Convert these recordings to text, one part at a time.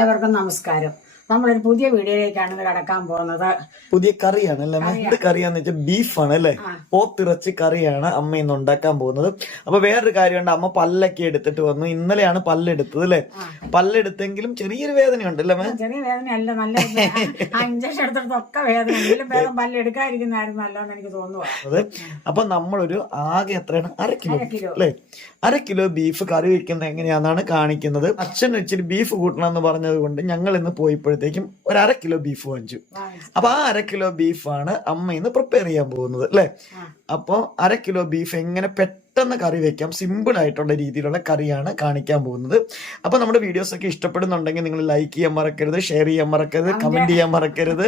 ഏവർക്കും നമസ്കാരം. നമ്മളൊരു പുതിയ വീഡിയോയിലേക്കാണ് കടക്കാൻ പോകുന്നത്. പുതിയ കറിയാണ് അല്ലേ? എന്ത് കറിയാന്ന് വെച്ചാൽ ബീഫാണ് അല്ലേ? പോത്തിറച്ചി കറിയാണ് അമ്മ ഇന്ന് ഉണ്ടാക്കാൻ പോകുന്നത്. അപ്പൊ വേറൊരു കാര്യമുണ്ട്, അമ്മ പല്ലൊക്കെ എടുത്തിട്ട് വന്നു. ഇന്നലെയാണ് പല്ലെടുത്തത് അല്ലേ? പല്ലെടുത്തെങ്കിലും ചെറിയൊരു വേദനയുണ്ട് അല്ലേ? ചെറിയ വേദനയല്ല, നല്ല ഇഞ്ചക്ഷൻ എടുത്തിടത്തൊക്കെ വേദന. ഭേദം പല്ലെടുക്കാതിരിക്കുന്നതായിരുന്നു നല്ലതെന്ന് എനിക്ക് തോന്നുന്നത്. അപ്പൊ നമ്മളൊരു ആകെ എത്രയാണ്? 1/2 കിലോ അല്ലേ? 1/2 കിലോ ബീഫ് കറി വെക്കുന്നത് എങ്ങനെയാണെന്നാണ് കാണിക്കുന്നത്. അച്ഛൻ ഇച്ചിരി ബീഫ് കൂട്ടണം എന്ന് പറഞ്ഞത് കൊണ്ട് ഞങ്ങൾ ഇന്ന് പോയപ്പോഴത്തേക്കും ഒരു 1/2 കിലോ ബീഫ് വാങ്ങിച്ചു. അപ്പൊ ആ 1/2 കിലോ ബീഫാണ് അമ്മ ഇന്ന് പ്രിപ്പയർ ചെയ്യാൻ പോകുന്നത് അല്ലെ? അപ്പൊ 1/2 കിലോ ബീഫ് എങ്ങനെ പെട്ടെന്ന് കറി വെക്കാം, സിമ്പിൾ ആയിട്ടുള്ള രീതിയിലുള്ള കറിയാണ് കാണിക്കാൻ പോകുന്നത്. അപ്പൊ നമ്മുടെ വീഡിയോസ് ഒക്കെ ഇഷ്ടപ്പെടുന്നുണ്ടെങ്കിൽ നിങ്ങൾ ലൈക്ക് ചെയ്യാൻ മറക്കരുത്, ഷെയർ ചെയ്യാൻ മറക്കരുത്, കമന്റ് ചെയ്യാൻ മറക്കരുത്,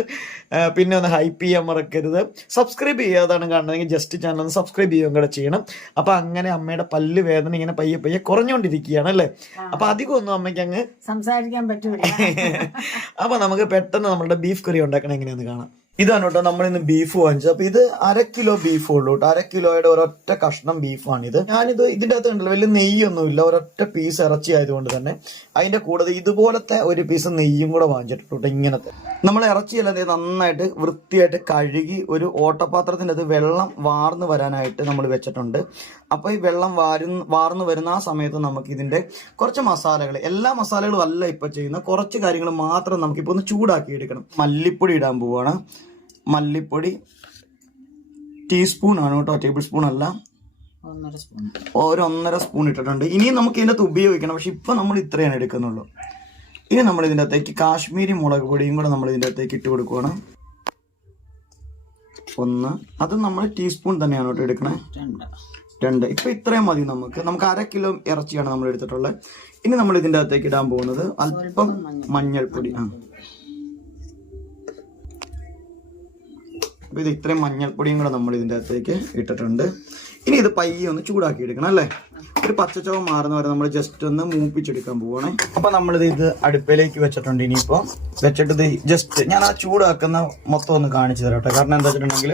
പിന്നെ ഒന്ന് ഹൈപ്പ് ചെയ്യാൻ മറക്കരുത്. സബ്സ്ക്രൈബ് ചെയ്യാതാണ് കാണുന്നതെങ്കിൽ ജസ്റ്റ് ചാനൽ ഒന്ന് സബ്സ്ക്രൈബ് ചെയ്യുകയും കൂടെ ചെയ്യണം. അപ്പൊ അങ്ങനെ അമ്മയുടെ പല്ല് വേദന ഇങ്ങനെ പയ്യെ പയ്യെ കുറഞ്ഞുകൊണ്ടിരിക്കുകയാണ് അല്ലേ? അപ്പൊ അധികം ഒന്നും അമ്മയ്ക്ക് അങ്ങ് സംസാരിക്കാൻ പറ്റൂല. അപ്പൊ നമുക്ക് പെട്ടെന്ന് നമ്മുടെ ബീഫ് കറി ഉണ്ടാക്കണം എങ്ങനെയാന്ന് കാണാം. ഇതാണ് കേട്ടോ നമ്മൾ ഇന്ന് ബീഫ് വാങ്ങിച്ചത്. അപ്പൊ ഇത് 1/2 കിലോ ബീഫ് ഉള്ളൂ കേട്ടോ. 1/2 കിലോയുടെ ഒരൊറ്റ കഷ്ണം ബീഫാണിത്. ഞാനിത് ഇതിന്റെ അകത്ത് ഉണ്ടല്ലോ വലിയ നെയ്യൊന്നുമില്ല, ഒരൊറ്റ പീസ് ഇറച്ചി ആയതുകൊണ്ട് തന്നെ അതിന്റെ കൂടെ ഇതുപോലത്തെ ഒരു പീസ് നെയ്യും കൂടെ വാങ്ങിച്ചിട്ടുണ്ട്. ഇങ്ങനത്തെ നമ്മൾ ഇറച്ചിയെല്ലാം നന്നായിട്ട് വൃത്തിയായിട്ട് കഴുകി ഒരു ഓട്ടപാത്രത്തിന്റെ അത് വെള്ളം വാർന്നു വരാനായിട്ട് നമ്മൾ വെച്ചിട്ടുണ്ട്. അപ്പൊ ഈ വെള്ളം വാർന്നു വരുന്ന ആ സമയത്ത് നമുക്ക് ഇതിന്റെ കുറച്ച് മസാലകൾ, എല്ലാ മസാലകളും അല്ല ഇപ്പൊ ചെയ്യുന്ന, കുറച്ച് കാര്യങ്ങൾ മാത്രം നമുക്കിപ്പോ ഒന്ന് ചൂടാക്കി എടുക്കണം. മല്ലിപ്പൊടി ഇടാൻ പോവാണ്. മല്ലിപ്പൊടി ടീസ്പൂൺ ആണ് കേട്ടോ, ടേബിൾ സ്പൂൺ അല്ല. 1.5 സ്പൂൺ ഇട്ടിട്ടുണ്ട്. ഇനിയും നമുക്ക് ഇതിൻ്റെ അകത്ത് ഉപയോഗിക്കണം, പക്ഷെ ഇപ്പൊ നമ്മൾ ഇത്രയാണ് എടുക്കുന്നുള്ളൂ. ഇനി നമ്മൾ ഇതിൻ്റെ അകത്തേക്ക് കാശ്മീരി മുളക് പൊടിയും കൂടെ നമ്മൾ ഇതിൻ്റെ അകത്തേക്ക് ഇട്ട് കൊടുക്കുകയാണ്. 1, അത് നമ്മൾ ടീസ്പൂൺ തന്നെയാണ് കേട്ടോ എടുക്കണേ. 2. ഇപ്പൊ ഇത്രയും മതി നമുക്ക്. 1/2 കിലോ ഇറച്ചിയാണ് നമ്മൾ എടുത്തിട്ടുള്ളത്. ഇനി നമ്മൾ ഇതിൻ്റെ അകത്തേക്ക് ഇടാൻ പോകുന്നത് അല്പം മഞ്ഞൾപ്പൊടി. അപ്പൊ ഇത് ഇത്രയും മഞ്ഞൾപ്പൊടിയും കൂടെ നമ്മൾ ഇതിൻ്റെ അകത്തേക്ക് ഇട്ടിട്ടുണ്ട്. ഇനി ഇത് പയ്യെ ഒന്ന് ചൂടാക്കി എടുക്കണം അല്ലേ? ഒരു പച്ചച്ചവ മാറുന്ന വരെ നമ്മൾ ജസ്റ്റ് ഒന്ന് മൂപ്പിച്ചെടുക്കാൻ പോവാണ്. അപ്പൊ നമ്മളിത് അടുപ്പിലേക്ക് വെച്ചിട്ടുണ്ട്. ഇനിയിപ്പോ വെച്ചിട്ട് ജസ്റ്റ് ഞാൻ ആ ചൂടാക്കുന്ന മൊത്തം ഒന്ന് കാണിച്ചു തരാം കേട്ടോ. കാരണം എന്താ വെച്ചിട്ടുണ്ടെങ്കിൽ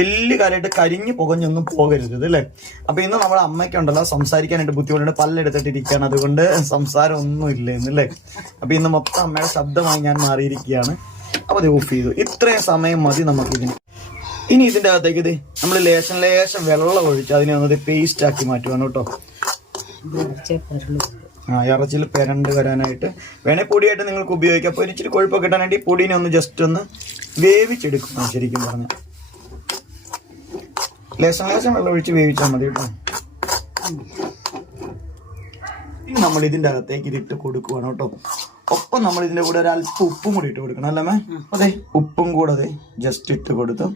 വലിയ കാര്യമായിട്ട് കരിഞ്ഞു പുകഞ്ഞൊന്നും പോകരുത് അല്ലേ? അപ്പൊ ഇന്ന് നമ്മുടെ അമ്മയ്ക്കുണ്ടല്ലോ സംസാരിക്കാനായിട്ട് ബുദ്ധിമുട്ടുണ്ട്, പല്ലെടുത്തിട്ടിരിക്കുകയാണ്. അതുകൊണ്ട് സംസാരം ഒന്നും ഇല്ല എന്നല്ലേ? അപ്പൊ ഇന്ന് മൊത്തം അമ്മയുടെ ശബ്ദമായി ഞാൻ മാറിയിരിക്കുകയാണ്. അപ്പൊ അത് ഓഫ് ചെയ്തു. ഇത്രയും സമയം മതി നമുക്കിതിന്. ഇനി ഇതിന്റെ അകത്തേക്ക് ഇത് നമ്മൾ ലേശം വെള്ളം ഒഴിച്ച് അതിനെ ഒന്ന് പേസ്റ്റ് ആക്കി മാറ്റുവാണ് കേട്ടോ. ഇറച്ചിയിൽ പെരണ്ട് വരാനായിട്ട് വേണേ പൊടിയായിട്ട് നിങ്ങൾക്ക് ഉപയോഗിക്കാം. അപ്പൊ ഇച്ചിരി കൊഴുപ്പൊക്കെ കിട്ടാനായിട്ട് ഈ പൊടിനെ ഒന്ന് ജസ്റ്റ് ഒന്ന് വേവിച്ചെടുക്കണം. ശരിക്കും പറഞ്ഞാൽ ലേശം വെള്ളം ഒഴിച്ച് വേവിച്ചാൽ മതി കേട്ടോ. ഇനി നമ്മൾ ഇതിന്റെ അകത്തേക്ക് ഇതിട്ട് കൊടുക്കുവാണ് കേട്ടോ. ഒപ്പം നമ്മൾ ഇതിന്റെ കൂടെ ഒരു അല്പം ഉപ്പും കൂടി ഇട്ട് കൊടുക്കണം അല്ലേ? അതെ, ഉപ്പും കൂടെ അതെ ജസ്റ്റ് ഇട്ട് കൊടുത്തു.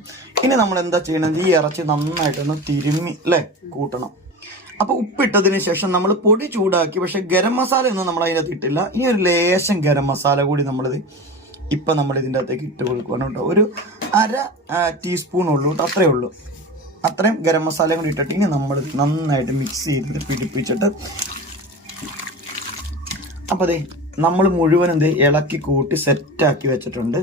ഇനി നമ്മൾ എന്താ ചെയ്യണത്, ഈ ഇറച്ചി നന്നായിട്ടൊന്ന് തിരുമ്മി അല്ലേ കൂട്ടണം. അപ്പൊ ഉപ്പിട്ടതിന് ശേഷം നമ്മൾ പൊടി ചൂടാക്കി, പക്ഷെ ഗരം മസാല ഒന്നും നമ്മൾ അതിനകത്ത് ഇട്ടില്ല. ഇനി ഒരു ലേശം ഗരം മസാല കൂടി നമ്മളിത് ഇപ്പൊ നമ്മൾ ഇതിന്റെ അകത്തേക്ക് ഇട്ട് കൊടുക്കുകയാണ് കേട്ടോ. ഒരു 1/2 ടീസ്പൂൺ ഉള്ളൂ കേട്ടോ, അത്രേ ഉള്ളൂ. അത്രയും ഗരം മസാല കൂടി ഇട്ടിട്ട് ഇനി നമ്മൾ നന്നായിട്ട് മിക്സ് ചെയ്തിട്ട് പിടിപ്പിച്ചിട്ട് അപ്പൊ അതെ നമ്മൾ മുഴുവൻ ഇളക്കി കൂട്ടി സെറ്റാക്കി വെച്ചിട്ടുണ്ട്.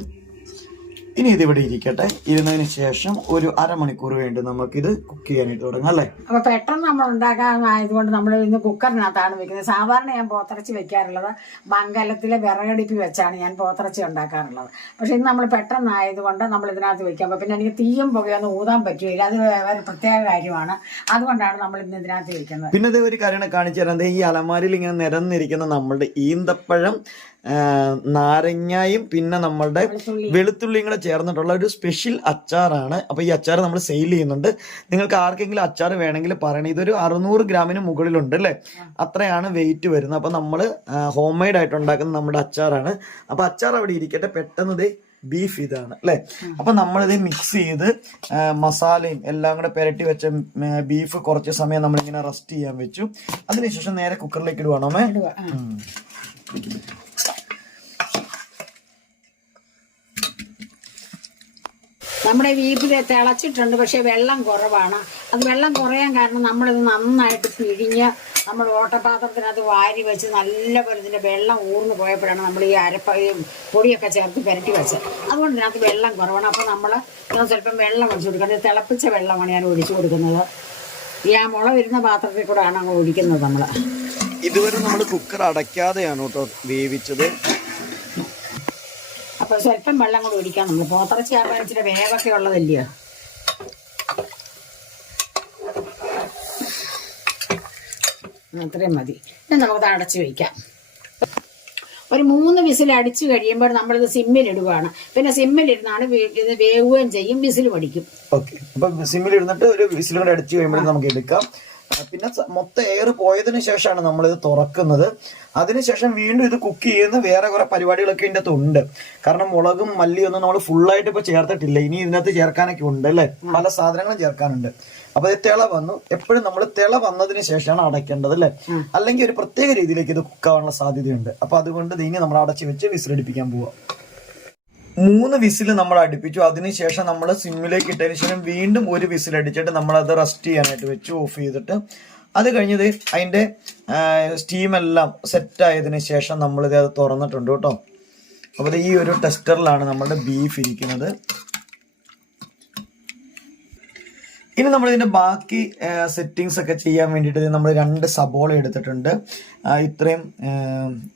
ഇനി ഇതിവിടെ ഇരിക്കട്ടെ. ഇരുന്നതിന് ശേഷം ഒരു അരമണിക്കൂർ വേണ്ടി നമുക്കിത് കുക്ക് ചെയ്യാനായിട്ട് തുടങ്ങാം അല്ലേ? അപ്പൊ പെട്ടെന്ന് നമ്മൾ ഉണ്ടാക്കാനായതുകൊണ്ട് നമ്മൾ ഇന്ന് കുക്കറിനകത്താണ് വെക്കുന്നത്. സാധാരണ ഞാൻ പോത്തിറച്ചി വെക്കാറുള്ളത് മംഗലത്തിലെ വിറകടുപ്പി വെച്ചാണ് ഞാൻ പോത്തിറച്ചി ഉണ്ടാക്കാറുള്ളത്. പക്ഷെ ഇന്ന് നമ്മൾ പെട്ടെന്നായതുകൊണ്ട് നമ്മൾ ഇതിനകത്ത് വെക്കാം. പിന്നെ എനിക്ക് തീയും പുകയൊന്നും ഊതാൻ പറ്റില്ല, അത് വേറെ പ്രത്യേക കാര്യമാണ്. അതുകൊണ്ടാണ് നമ്മൾ ഇന്ന് ഇതിനകത്ത് വെക്കുന്നത്. പിന്നെ ഇത് ഒരു കാര്യം കാണിച്ചു തരാം. ഈ അലമാരിയിൽ ഇങ്ങനെ നിരന്നിരിക്കുന്ന നമ്മളുടെ ഈന്തപ്പഴം, നാരങ്ങയും പിന്നെ നമ്മളുടെ വെളുത്തുള്ളിയും കൂടെ ചേർന്നിട്ടുള്ള ഒരു സ്പെഷ്യൽ അച്ചാറാണ്. അപ്പൊ ഈ അച്ചാർ നമ്മൾ സെയിൽ ചെയ്യുന്നുണ്ട്. നിങ്ങൾക്ക് ആർക്കെങ്കിലും അച്ചാർ വേണമെങ്കിൽ പറയണം. ഇതൊരു 600 ഗ്രാമിന് മുകളിലുണ്ട് അല്ലേ? അത്രയാണ് വെയിറ്റ് വരുന്നത്. അപ്പൊ നമ്മൾ ഹോം മെയ്ഡ് ആയിട്ട് ഉണ്ടാക്കുന്ന നമ്മുടെ അച്ചാറാണ്. അപ്പൊ അച്ചാർ അവിടെ ഇരിക്കട്ടെ. പെട്ടെന്ന് ബീഫ് ഇതാണ് അല്ലെ? അപ്പൊ നമ്മളിത് മിക്സ് ചെയ്ത് മസാലയും എല്ലാം കൂടെ പുരട്ടി വെച്ച ബീഫ് കുറച്ച് സമയം നമ്മളിങ്ങനെ റെസ്റ്റ് ചെയ്യാൻ വെച്ചു. അതിനുശേഷം നേരെ കുക്കറിലേക്ക് ഇടുവാണോ? നമ്മുടെ ബീഫിൽ തിളച്ചിട്ടുണ്ട്, പക്ഷെ വെള്ളം കുറവാണ്. അത് വെള്ളം കുറയാൻ കാരണം നമ്മളിത് നന്നായിട്ട് പിഴിഞ്ഞ് നമ്മൾ ഓട്ടപാത്രത്തിനകത്ത് വാരി വെച്ച് നല്ലപോലെ ഇതിൻ്റെ വെള്ളം ഊർന്നു പോയപ്പോഴാണ് നമ്മൾ ഈ പൊടിയൊക്കെ ചേർത്ത് പുരട്ടി വെച്ചത്. അതുകൊണ്ട് ഇതിനകത്ത് വെള്ളം കുറവാണ്. അപ്പോൾ നമ്മൾ സ്വല്പം വെള്ളം ഒഴിച്ചു കൊടുക്കുന്നത്. തിളപ്പിച്ച വെള്ളമാണ് ഞാൻ ഒഴിച്ചു കൊടുക്കുന്നത്. ഈ ആ മുള വരുന്ന പാത്രത്തിൽ കൂടെയാണ് അങ്ങ് ഒഴിക്കുന്നത് നമ്മൾ. ഇതുവരെ നമ്മൾ കുക്കർ അടയ്ക്കാതെയാണ് കേട്ടോ വേവിച്ചത്. സ്വല്പം വെള്ളം കൂടെ ഒഴിക്കാം. നമ്മൾ പോത്തിറച്ചി ആകുമ്പോൾ ഇച്ചിരി വേവൊക്കെ ഉള്ളതല്ലയോ. അത്രയും മതി. ഇനി നമുക്കത് അടച്ചു വയ്ക്കാം. ഒരു 3 വിസിൽ അടിച്ചു കഴിയുമ്പോൾ നമ്മളിത് സിമ്മിലിടുകയാണ്. പിന്നെ സിമ്മിലിരുന്നാണ് ഇത് വേവുകയും ചെയ്യും, വിസിൽ പഠിക്കും. ഓക്കെ, അപ്പൊ സിമ്മിലിരുന്നിട്ട് ഒരു വിസിൽ കൂടെ അടിച്ചു കഴിയുമ്പോൾ നമുക്ക് എടുക്കാം. പിന്നെ മൊത്തം എയർ പോയതിനു ശേഷമാണ് നമ്മളിത് തുറക്കുന്നത്. അതിനുശേഷം വീണ്ടും ഇത് കുക്ക് ചെയ്യുന്ന വേറെ കുറെ പരിപാടികളൊക്കെ ഇതിൻ്റെ അകത്ത് ഉണ്ട്. കാരണം മുളകും മല്ലിയൊന്നും നമ്മൾ ഫുള്ളായിട്ട് ഇപ്പൊ ചേർത്തിട്ടില്ല. ഇനി ഇതിനകത്ത് ചേർക്കാനൊക്കെ ഉണ്ട് അല്ലെ, പല സാധനങ്ങളും ചേർക്കാനുണ്ട്. അപ്പൊ ഇത് തിള വന്നു. എപ്പോഴും നമ്മൾ തിള വന്നതിന് ശേഷമാണ് അടയ്ക്കേണ്ടത് അല്ലെ, അല്ലെങ്കിൽ ഒരു പ്രത്യേക രീതിയിലേക്ക് ഇത് കുക്കാവാനുള്ള സാധ്യതയുണ്ട്. അപ്പൊ അതുകൊണ്ട് ഇനി നമ്മൾ അടച്ചു വെച്ച് വിസിലടിപ്പിക്കാൻ പോവാം. 3 വിസിൽ നമ്മൾ അടുപ്പിച്ചു. അതിനുശേഷം നമ്മൾ സിമ്മിലേക്ക് ഇട്ടതിന് ശേഷം വീണ്ടും ഒരു വിസിൽ അടിച്ചിട്ട് നമ്മൾ അത് റെസ്റ്റ് ചെയ്യാനായിട്ട് വെച്ച് ഓഫ് ചെയ്തിട്ട് അത് കഴിഞ്ഞത് അതിന്റെ സ്റ്റീമെല്ലാം സെറ്റ് ആയതിനു ശേഷം നമ്മളിത് അത് തുറന്നിട്ടുണ്ട് കേട്ടോ. അപ്പോൾ ഈ ഒരു ടെസ്റ്ററിലാണ് നമ്മളുടെ ബീഫ് ഇരിക്കുന്നത്. ഇനി നമ്മൾ ഇതിന്റെ ബാക്കി സെറ്റിങ്സ് ഒക്കെ ചെയ്യാൻ വേണ്ടിയിട്ട് നമ്മൾ 2 സബോള എടുത്തിട്ടുണ്ട്, ഇത്രയും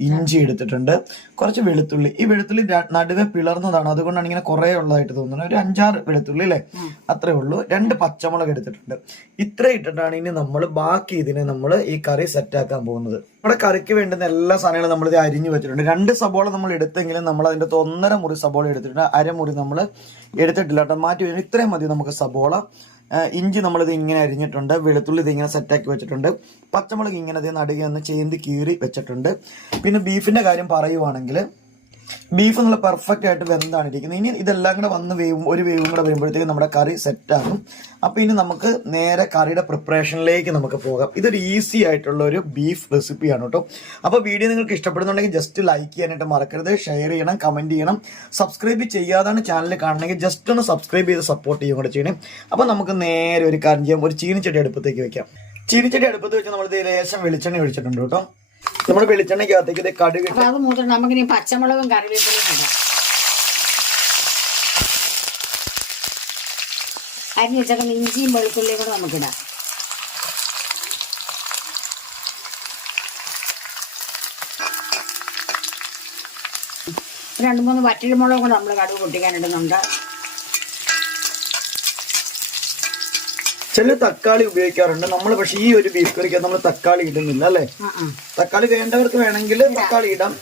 ഇഞ്ചി എടുത്തിട്ടുണ്ട്, കുറച്ച് വെളുത്തുള്ളി. ഈ വെളുത്തുള്ളി നടുവെ പിളർന്നതാണ്, അതുകൊണ്ടാണ് ഇങ്ങനെ കുറെ ഉള്ളതായിട്ട് തോന്നുന്നത്. ഒരു 5-6 വെളുത്തുള്ളി അല്ലേ, അത്രേ ഉള്ളൂ. 2 പച്ചമുളക് എടുത്തിട്ടുണ്ട്. ഇത്ര ഇട്ടിട്ടാണ് ഇനി നമ്മൾ ബാക്കി ഇതിനെ നമ്മൾ ഈ കറി സെറ്റാക്കാൻ പോകുന്നത്. നമ്മുടെ കറിക്ക് വേണ്ടുന്ന എല്ലാ സാധനങ്ങളും നമ്മൾ ഇത് അരിഞ്ഞു വെച്ചിട്ടുണ്ട്. 2 സബോള നമ്മൾ എടുത്തെങ്കിലും നമ്മൾ അതിൻ്റെ 1.5 മുറി സബോള എടുത്തിട്ടുണ്ട്. അരമുറി നമ്മൾ എടുത്തിട്ടില്ല കേട്ടോ, മാറ്റി വെച്ചിട്ട് ഇത്രയും മതി നമുക്ക് സബോള. ഇഞ്ചി നമ്മളിത് ഇങ്ങനെ അരിഞ്ഞിട്ടുണ്ട്, വെളുത്തുള്ളി ഇത് ഇങ്ങനെ സെറ്റാക്കി വെച്ചിട്ടുണ്ട്, പച്ചമുളക് ഇങ്ങനെ നടുകെ ഒന്ന് ചേന്തി കീറി വെച്ചിട്ടുണ്ട്. പിന്നെ ബീഫിന്റെ കാര്യം പറയുവാണെങ്കിൽ ബീഫ് നല്ല പെർഫെക്റ്റ് ആയിട്ട് വെന്താണ് ഇരിക്കുന്നത്. ഇനി ഇതെല്ലാം കൂടെ വന്ന് ഒരു വേവും കൂടെ വരുമ്പോഴത്തേക്കും നമ്മുടെ കറി സെറ്റാകും. അപ്പൊ ഇനി നമുക്ക് നേരെ കറിയുടെ പ്രിപ്പറേഷനിലേക്ക് നമുക്ക് പോകാം. ഇതൊരു ഈസി ആയിട്ടുള്ള ഒരു ബീഫ് റെസിപ്പിയാണ് കേട്ടോ. അപ്പൊ വീഡിയോ നിങ്ങൾക്ക് ഇഷ്ടപ്പെടുന്നുണ്ടെങ്കിൽ ജസ്റ്റ് ലൈക്ക് ചെയ്യാനായിട്ട് മറക്കരുത്, ഷെയർ ചെയ്യണം, കമന്റ് ചെയ്യണം. സബ്സ്ക്രൈബ് ചെയ്യാതാണ് ചാനൽ കാണണമെങ്കിൽ ജസ്റ്റ് ഒന്ന് സബ്സ്ക്രൈബ് ചെയ്ത് സപ്പോർട്ട് ചെയ്യുക കൂടെ ചെയ്യണം. അപ്പൊ നമുക്ക് നേരെ ഒരു കാര്യം ചെയ്യാം, ഒരു ചീനിച്ചട്ടി അടുപ്പത്തേക്ക് വെക്കാം. ചീനിച്ചട്ടി അടുപ്പത്ത് വെച്ച് നമ്മൾ ലേശം വെളിച്ചെണ്ണ ഒഴിച്ചിട്ടുണ്ട് കേട്ടോ. നമ്മൾ വെളിച്ചെണ്ണയ്ക്കകത്തേക്ക് ഇത് കടുക് അത് മൂത്രം നമുക്കിനി പച്ചമുളകും കറിവേപ്പിലയും ഇടാം. അരിഞ്ഞ് വെച്ചേക്കുന്ന ഇഞ്ചിയും വെളുത്തുള്ളിയും കൂടെ നമുക്കിടാം. രണ്ട് മൂന്ന് വറ്റൽമുളകും കൂടെ നമ്മൾ കടുക് പൊട്ടിക്കാനിടുന്നുണ്ട്. ചില തക്കാളി ഉപയോഗിക്കാറുണ്ട് നമ്മൾ, പക്ഷെ ഈ ഒരു ബീഫ് കറിക്ക് നമ്മൾ തക്കാളി ഇടുന്നില്ല അല്ലെ. തക്കാളി വേണ്ടവർക്ക് വേണമെങ്കിൽ തക്കാളി ഇടാം.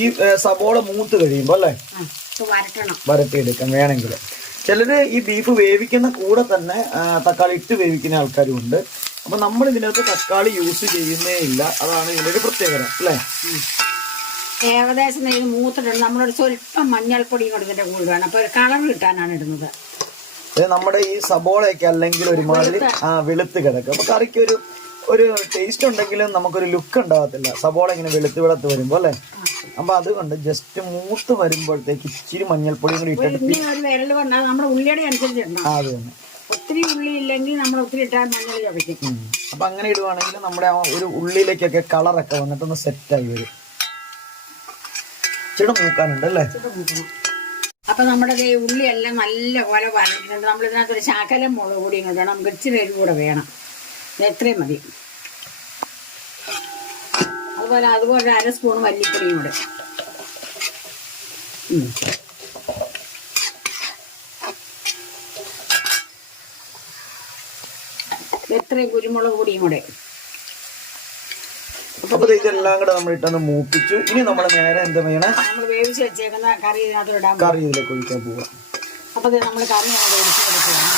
ഈ സബോള മൂത്ത് കഴിയുമ്പോ അല്ലെ വരട്ടിയെടുക്കാം വേണമെങ്കിൽ. ചിലര് ഈ ബീഫ് വേവിക്കുന്ന കൂടെ തന്നെ തക്കാളി ഇട്ട് വേവിക്കുന്ന ആൾക്കാരും ഉണ്ട്. അപ്പൊ നമ്മൾ ഇതിനകത്ത് തക്കാളി യൂസ് ചെയ്യുന്നേ ഇല്ല, അതാണ് ഇതിന്റെ ഒരു പ്രത്യേകത അല്ലെ. ഏകദേശം ഇത് മൂത്തിട്ടുണ്ട്. നമ്മളൊരു സ്വല്പം മഞ്ഞൾപ്പൊടിയും കൂടെ ഇതിന്റെ കൂടെ വേണം, അപ്പൊ ഒരു കളർ കിട്ടാനാണ് ഇടുന്നത്. നമ്മുടെ ഈ സബോളയൊക്കെ അല്ലെങ്കിൽ ഒരുമാതിരി വെളുത്ത് കിടക്കും. അപ്പൊ കറിക്ക് ഒരു ടേസ്റ്റ് ഉണ്ടെങ്കിലും നമുക്കൊരു ലുക്ക് ഉണ്ടാകത്തില്ല സബോള ഇങ്ങനെ വെളുത്ത് വരുമ്പോ അല്ലെ. അപ്പൊ അതുകൊണ്ട് ജസ്റ്റ് മൂത്ത് വരുമ്പോഴത്തേക്ക് ഇച്ചിരി മഞ്ഞൾപ്പൊടിയും കൂടി ഇട്ടിട്ട് അത് തന്നെ. ഒത്തിരി ഉള്ളി ഇല്ലെങ്കിൽ നമ്മൾ ഒത്തിരി ഇട്ടാൽ മഞ്ഞൾ ചവയ്ക്കും. അപ്പൊ അങ്ങനെ ഇടുവാണെങ്കിൽ നമ്മുടെ ആ ഒരു ഉള്ളിലേക്കൊക്കെ കളറൊക്കെ വന്നിട്ടൊന്ന് സെറ്റായി വരും. ഇച്ചിരി മൂക്കാനുണ്ട് അല്ലേ. അപ്പൊ നമ്മുടെ ഉള്ളിയെല്ലാം നല്ല പോലെ വരണ്ടിട്ടുണ്ട്. നമ്മൾ ഇതിനകത്തൊരു ശകലം മുളക് പൊടിയും കൂടെ വേണം, നമുക്ക് ഇച്ചിരി എരിവ് കൂടെ വേണം. എത്രയും മതി. അതുപോലെ 1/2 സ്പൂൺ മല്ലിപ്പൊടിയും കൂടെ. എത്രയും കുരുമുളക് പൊടിയും കൂടെ. അപ്പൊ ഇതെല്ലാം കൂടെ നമ്മൾ ഇട്ടൊന്ന് മൂപ്പിച്ചു. ഇനി നമ്മൾ നേരെ എന്താ ചെയ്യണേ, നമ്മൾ വേവിച്ച് വെച്ചേക്കുന്ന കറി കറി ഇതിലേക്ക് ഒഴിക്കാൻ പോവാം. അപ്പൊ നമ്മൾ കറി ഒഴിച്ച് കൊടുക്കുകയാണ്.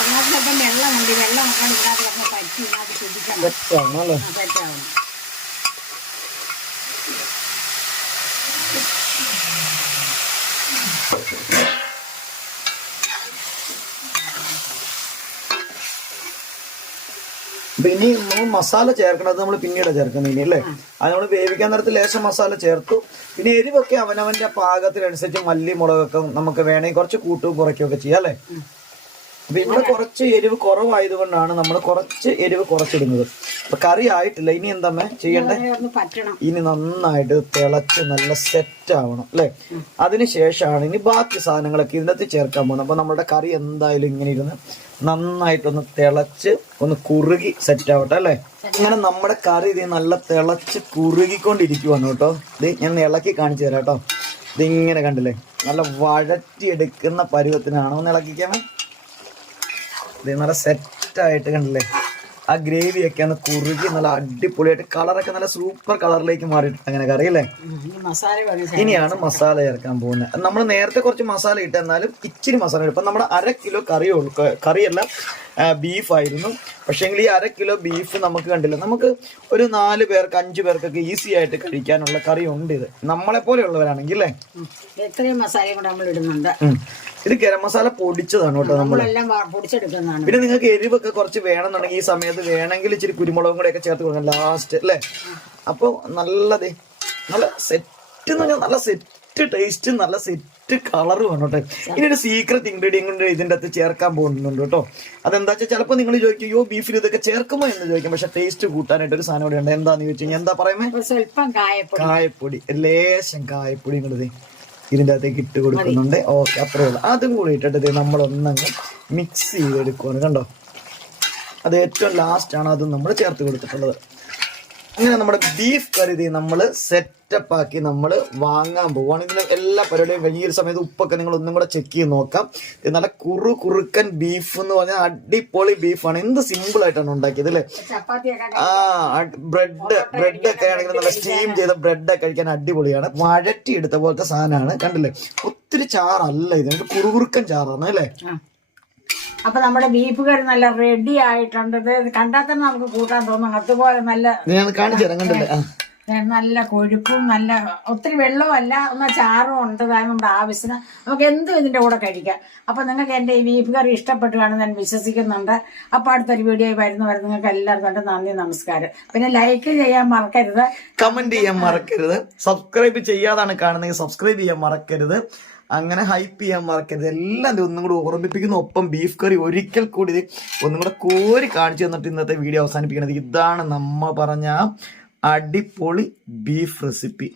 അതിനകത്ത് വെള്ളമുണ്ട്, വെള്ളം ഒക്കെ ഇതിനകത്ത് നമ്മൾ പറ്റി ഇതിനകത്ത് ശ്രദ്ധിക്കണം. സെറ്റാവണം. ഇനി നമ്മൾ മസാല ചേർക്കണത് നമ്മൾ പിന്നീട് ചേർക്കുന്നത് ഇനി അല്ലേ. അത് നമ്മൾ വേവിക്കാൻ നേരത്ത് ലേശം മസാല ചേർത്തു. പിന്നെ എരിവൊക്കെ അവനവന്റെ പാകത്തിനനുസരിച്ച് മല്ലി മുളകൊക്കെ നമുക്ക് വേണമെങ്കിൽ കുറച്ച് കൂട്ടും കുറയ്ക്കുകയൊക്കെ ചെയ്യാം അല്ലേ. അപ്പൊ ഇവിടെ കുറച്ച് എരിവ് കുറവായതുകൊണ്ടാണ് നമ്മൾ കുറച്ച് എരിവ് കുറച്ചിടുന്നത്. അപ്പൊ കറി ആയിട്ടില്ല, ഇനി എന്താ ചെയ്യണ്ടേ, ഇനി നന്നായിട്ട് തിളച്ച് നല്ല സെറ്റ് ആവണം അല്ലെ. അതിനുശേഷമാണ് ഇനി ബാക്കി സാധനങ്ങളൊക്കെ ഇതിനകത്ത് ചേർക്കാൻ പോകുന്നത്. അപ്പൊ നമ്മുടെ കറി എന്തായാലും ഇങ്ങനെ ഇരുന്ന് നന്നായിട്ടൊന്ന് തിളച്ച് ഒന്ന് കുറുകി സെറ്റ് ആവട്ടെ അല്ലെ. ഇങ്ങനെ നമ്മുടെ കറി ഇത് നല്ല തിളച്ച് കുറുകിക്കൊണ്ടിരിക്കുവാണ് കേട്ടോ. ഇത് ഞാൻ ഇളക്കി കാണിച്ചു തരാം കേട്ടോ. ഇതിങ്ങനെ കണ്ടില്ലേ, നല്ല വഴറ്റിയെടുക്കുന്ന പരുവത്തിനാണ്. ഒന്ന് ഇളക്കിക്കാമേ. ഇത് നല്ല സെറ്റായിട്ട് കണ്ടില്ലേ, ആ ഗ്രേവി ഒക്കെ ഒന്ന് കുറുകി നല്ല അടിപൊളിയായിട്ട് കളറൊക്കെ നല്ല സൂപ്പർ കളറിലേക്ക് മാറിയിട്ട് അങ്ങനെ കറിയല്ലേ. ഇനിയാണ് മസാല ചേർക്കാൻ പോകുന്നത്. നമ്മൾ നേരത്തെ കുറച്ച് മസാല ഇട്ട്, എന്നാലും ഇച്ചിരി മസാല ഇടും. ഇപ്പം നമ്മുടെ 1/2 കിലോ കറിയല്ല, ബീഫായിരുന്നു. പക്ഷേങ്കിൽ ഈ 1/2 കിലോ ബീഫ് നമുക്ക് കണ്ടില്ല, നമുക്ക് ഒരു 4 പേർക്ക് 5 പേർക്കൊക്കെ ഈസി ആയിട്ട് കഴിക്കാനുള്ള കറി ഉണ്ട്. ഇത് നമ്മളെ പോലെയുള്ളവരാണെങ്കിൽ അല്ലേ, ഇത്രയും മസാലയും കൂടെ നമ്മൾ ഇടുന്നുണ്ട്. ഇത് ഗരം മസാല പൊടിച്ചതാണ് കേട്ടോ, നമ്മളെല്ലാം പൊടിച്ചെടുക്കുന്നതാണ്. പിന്നെ നിങ്ങൾക്ക് എരിവൊക്കെ കുറച്ച് വേണമെന്നുണ്ടെങ്കിൽ ഈ സമയത്ത് വേണമെങ്കിൽ ഇച്ചിരി കുരുമുളകും കൂടെ ഒക്കെ ചേർത്ത് കൊടുക്കാം ലാസ്റ്റ് അല്ലേ. അപ്പോൾ നല്ലതേ, നല്ല സെറ്റ് എന്ന് പറഞ്ഞാൽ നല്ല സെറ്റ് ടേസ്റ്റ്, നല്ല സെറ്റ് കളറും ആണ് കേട്ടോ. ഇനി ഒരു സീക്രട്ട് ഇൻഗ്രീഡിയന്റ് ഇതിന്റെ അകത്ത് ചേർക്കാൻ പോകുന്നുണ്ട് കേട്ടോ. അതെന്താ വെച്ചാൽ ചിലപ്പോൾ നിങ്ങൾ ചോദിക്കും, യോ ബീഫിൽ ഇതൊക്കെ ചേർക്കുമോ എന്ന് ചോദിക്കും. പക്ഷെ ടേസ്റ്റ് കൂട്ടാനായിട്ട് ഒരു സാധനം കൂടെ ഉണ്ട്. എന്താന്ന് ചോദിച്ചു കഴിഞ്ഞാൽ എന്താ പറയുന്നത്, സ്വല്പം കായപ്പൊടി, ലേശം കായപ്പൊടി ഇങ്ങോട്ട് ഇതിന്റെ അകത്തേക്ക് ഇട്ട് കൊടുക്കുന്നുണ്ട്. ഓക്കെ, അത്രേ ഉള്ളൂ. അതും കൂടി ഇട്ടിട്ട് നമ്മളൊന്നങ്ങ് മിക്സ് ചെയ്തെടുക്കുവാണ്. കണ്ടോ, അത് ഏറ്റവും ലാസ്റ്റ് ആണ് അതും നമ്മൾ ചേർത്ത് കൊടുത്തിട്ടുള്ളത്. അങ്ങനെ നമ്മുടെ ബീഫ് കറി നമ്മൾ സെറ്റപ്പ് ആക്കി നമ്മൾ വാങ്ങാൻ പോവുകയാണ്. ഇതിന് എല്ലാ പരിപാടിയും കഴിഞ്ഞ ഒരു സമയത്ത് ഉപ്പൊക്കെ നിങ്ങൾ ഒന്നും കൂടെ ചെക്ക് ചെയ്ത് നോക്കാം. ഇത് നല്ല കുറുക്കൻ ബീഫ് എന്ന് പറഞ്ഞാൽ അടിപൊളി ബീഫാണ്. എന്ത് സിമ്പിൾ ആയിട്ടാണ് ഉണ്ടാക്കിയത് അല്ലേ. ബ്രെഡൊക്കെ ആണെങ്കിൽ നല്ല സ്റ്റീം ചെയ്ത ബ്രെഡൊക്കെ കഴിക്കാൻ അടിപൊളിയാണ്. വഴറ്റി എടുത്ത പോലത്തെ സാധനമാണ്. കണ്ടില്ലേ, ഒത്തിരി ചാറല്ല ഇത്, കുറുക്കൻ ചാറാണ് അല്ലേ. അപ്പൊ നമ്മുടെ ബീഫ് കറി നല്ല റെഡി ആയിട്ടുണ്ട്. ഇത് കണ്ടാൽ തന്നെ നമുക്ക് കൂട്ടാൻ തോന്നും. അതുപോലെ നല്ല കൊഴുപ്പും നല്ല ഒത്തിരി വെള്ളവും അല്ല, എന്നാൽ ചാറും ഉണ്ട്. നമ്മുടെ ആവശ്യത്തിന് നമുക്ക് എന്തും ഇതിന്റെ കൂടെ കഴിക്കാം. അപ്പൊ നിങ്ങൾക്ക് എന്റെ ഈ ബീഫ് കറി ഇഷ്ടപ്പെട്ടു കാണുമെന്ന് ഞാൻ വിശ്വസിക്കുന്നുണ്ട്. അപ്പൊ അടുത്തൊരു വീഡിയോ വരുന്നവരെ നിങ്ങൾക്ക് എല്ലാവർക്കും നന്ദി, നമസ്കാരം. പിന്നെ ലൈക്ക് ചെയ്യാൻ മറക്കരുത്, കമന്റ് ചെയ്യാൻ മറക്കരുത്, സബ്സ്ക്രൈബ് ചെയ്യാതാണ് കാണുന്നെങ്കിൽ സബ്സ്ക്രൈബ് ചെയ്യാൻ മറക്കരുത്, അങ്ങനെ ഹൈപ്പ് ചെയ്യാൻ മറക്കരുത്. എല്ലാം ഒന്നും കൂടി ഓർമ്മിപ്പിക്കുന്നു. ഒപ്പം ബീഫ് കറി ഒരിക്കൽ കൂടി ഒന്നും കൂടെ കോരി കാണിച്ചു തന്നിട്ട് ഇന്നത്തെ വീഡിയോ അവസാനിപ്പിക്കുന്നത്. ഇതാണ് നമ്മ പറഞ്ഞ അടിപൊളി ബീഫ് റെസിപ്പി.